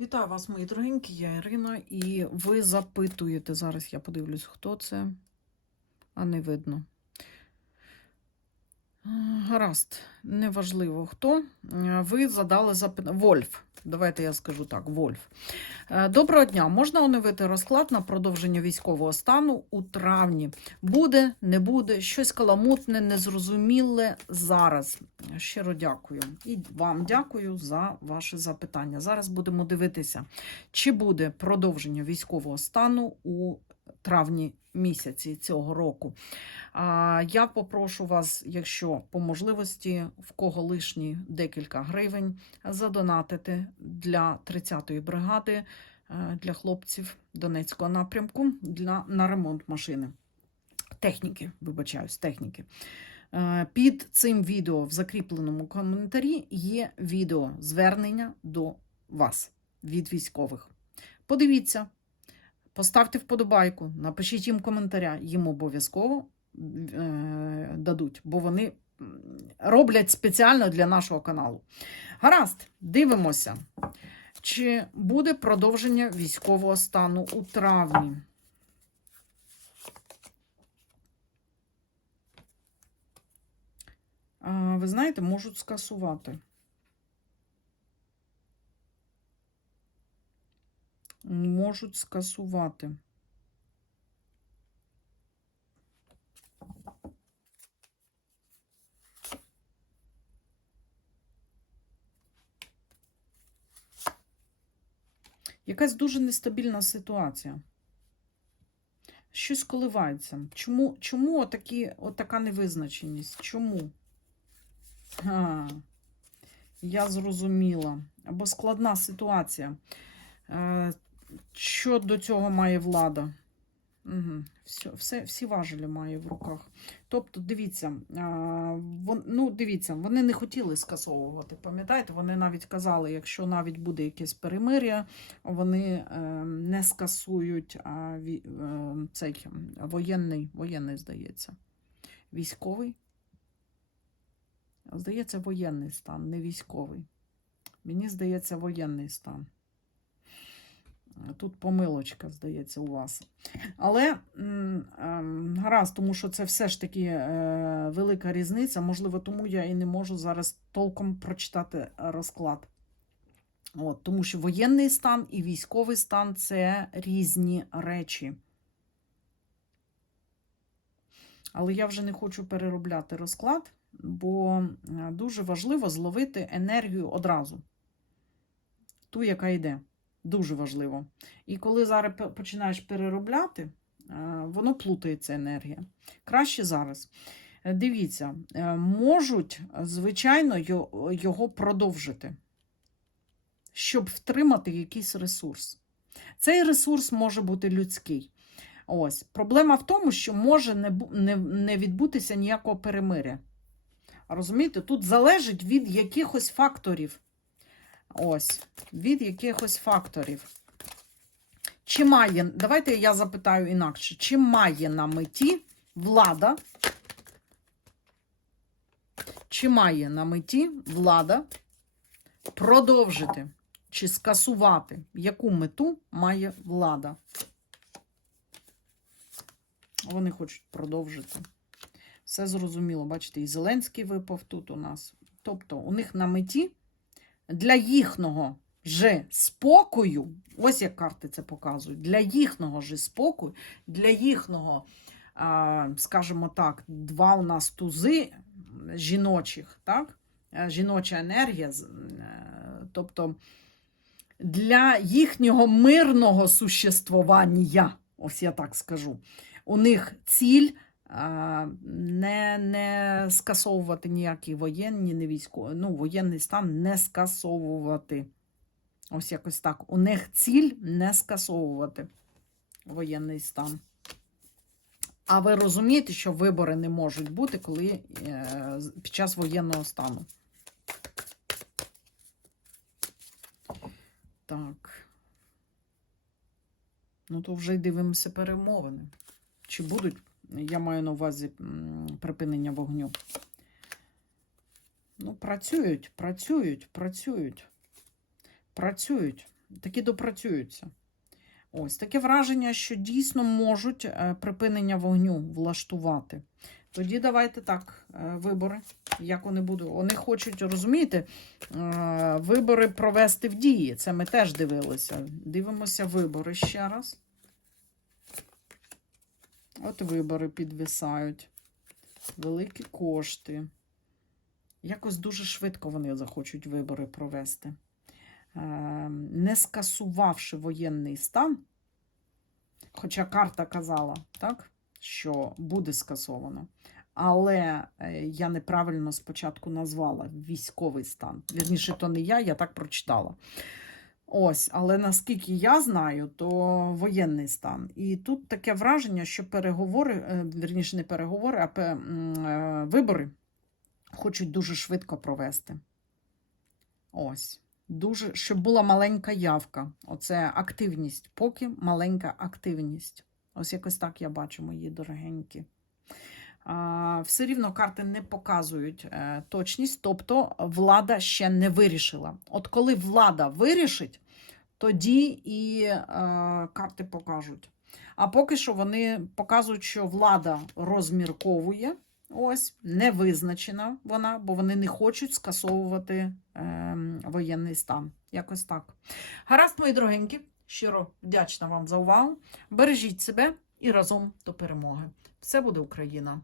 Вітаю вас, мої дорогенькі, я Ірина, і ви запитуєте, зараз я подивлюсь, хто це, а не видно. Гаразд, неважливо хто. Е, Ви задали запитання. Вольф. Давайте я скажу так, Вольф. Е, Доброго дня. Можна оновити розклад на продовження військового стану у травні? Буде, не буде, щось каламутне, незрозуміле зараз. Щиро дякую. І вам дякую за ваше запитання. Зараз будемо дивитися, чи буде продовження військового стану у травні місяці цього року. А, Я попрошу вас, якщо по можливості, в кого лишні декілька гривень, задонатити для 30-ї бригади е, для хлопців Донецького напрямку для, на ремонт машини. Техніки, вибачаюсь, техніки. Е, Під цим відео в закріпленому коментарі є відео звернення до вас від військових. Подивіться, поставте вподобайку, напишіть їм коментаря, їм обов'язково е, дадуть, бо вони роблять спеціально для нашого каналу. Гаразд, дивимося, чи буде продовження військового стану у травні. Ви знаєте, можуть скасувати. Можуть скасувати. Якась дуже нестабільна ситуація. Щось коливається. Чому, чому отакі, отака невизначеність? Чому? А, я зрозуміла. Або складна ситуація. Що до цього має влада? Угу. Все, все, всі важелі має в руках. Тобто, дивіться, вон, ну, дивіться, вони не хотіли скасовувати. Пам'ятаєте, вони навіть казали, якщо навіть буде якесь перемир'я, вони е, не скасують а, ві, е, цей воєнний, воєнний, здається, військовий. Здається, воєнний стан, не військовий. Мені здається, воєнний стан. Тут помилочка, здається, у вас. Але ем, гаразд, тому що це все ж таки е, велика різниця. Можливо, тому я і не можу зараз толком прочитати розклад. От, тому що воєнний стан і військовий стан це різні речі. Але я вже не хочу переробляти розклад, бо е, дуже важливо зловити енергію одразу. Ту, яка йде. Дуже важливо. І коли зараз починаєш переробляти, е, воно плутається енергія. Краще зараз. Е, Дивіться, е, можуть, звичайно, його продовжити, щоб втримати якийсь ресурс. Цей ресурс може бути людський. Ось. Проблема в тому, що може не, не, не відбутися ніякого перемиря. Розумієте, тут залежить від якихось факторів. Ось, від якихось факторів. Чи має, давайте я запитаю інакше, чи має на меті влада, чи має на меті влада продовжити чи скасувати, яку мету має влада? Вони хочуть продовжити. Все зрозуміло, бачите, і Зеленський випав тут у нас. Тобто, у них на меті для їхнього же спокою, ось як карти це показують, для їхнього же спокою, для їхнього, скажімо так, два у нас тузи жіночих, так? Е, жіноча енергія, е, тобто для їхнього мирного существування, ось я так скажу, у них ціль не, не скасовувати ніякі воєнні, не військові, ну, воєнний стан не скасовувати. Ось якось так. У них ціль не скасовувати воєнний стан. А ви розумієте, що вибори не можуть бути, коли е, під час воєнного стану. Так. Ну, то вже й дивимося перемовини. Чи будуть, я маю на увазі припинення вогню. Ну, працюють, працюють, працюють. Працюють. таки допрацюються. Ось таке враження, що дійсно можуть е, припинення вогню влаштувати. Тоді давайте так, е, вибори. Як вони будуть? Вони хочуть, розумієте, е, вибори провести в дії. Це ми теж дивилися. Дивимося вибори ще раз. От вибори підвисають. Великі кошти. Якось дуже швидко вони захочуть вибори провести. Е, Не скасувавши воєнний стан, хоча карта казала, так, що буде скасовано. Але е, я неправильно спочатку назвала військовий стан. Вірніше, то не я, я так прочитала. Ось, але наскільки я знаю, то воєнний стан. І тут таке враження, що переговори, е, вірніше, не переговори, а е, вибори хочуть дуже швидко провести. Ось. Дуже, щоб була маленька явка. Оце активність. Поки маленька активність. Ось якось так я бачу, мої дорогенькі. Все рівно карти не показують е, точність, тобто влада ще не вирішила. От коли влада вирішить, тоді і е, карти покажуть. А поки що вони показують, що влада розмірковує. Ось, не визначена вона, бо вони не хочуть скасовувати е, воєнний стан. Якось так. Гаразд, мої дорогенькі, щиро вдячна вам за увагу. Бережіть себе і разом до перемоги. Все буде Україна!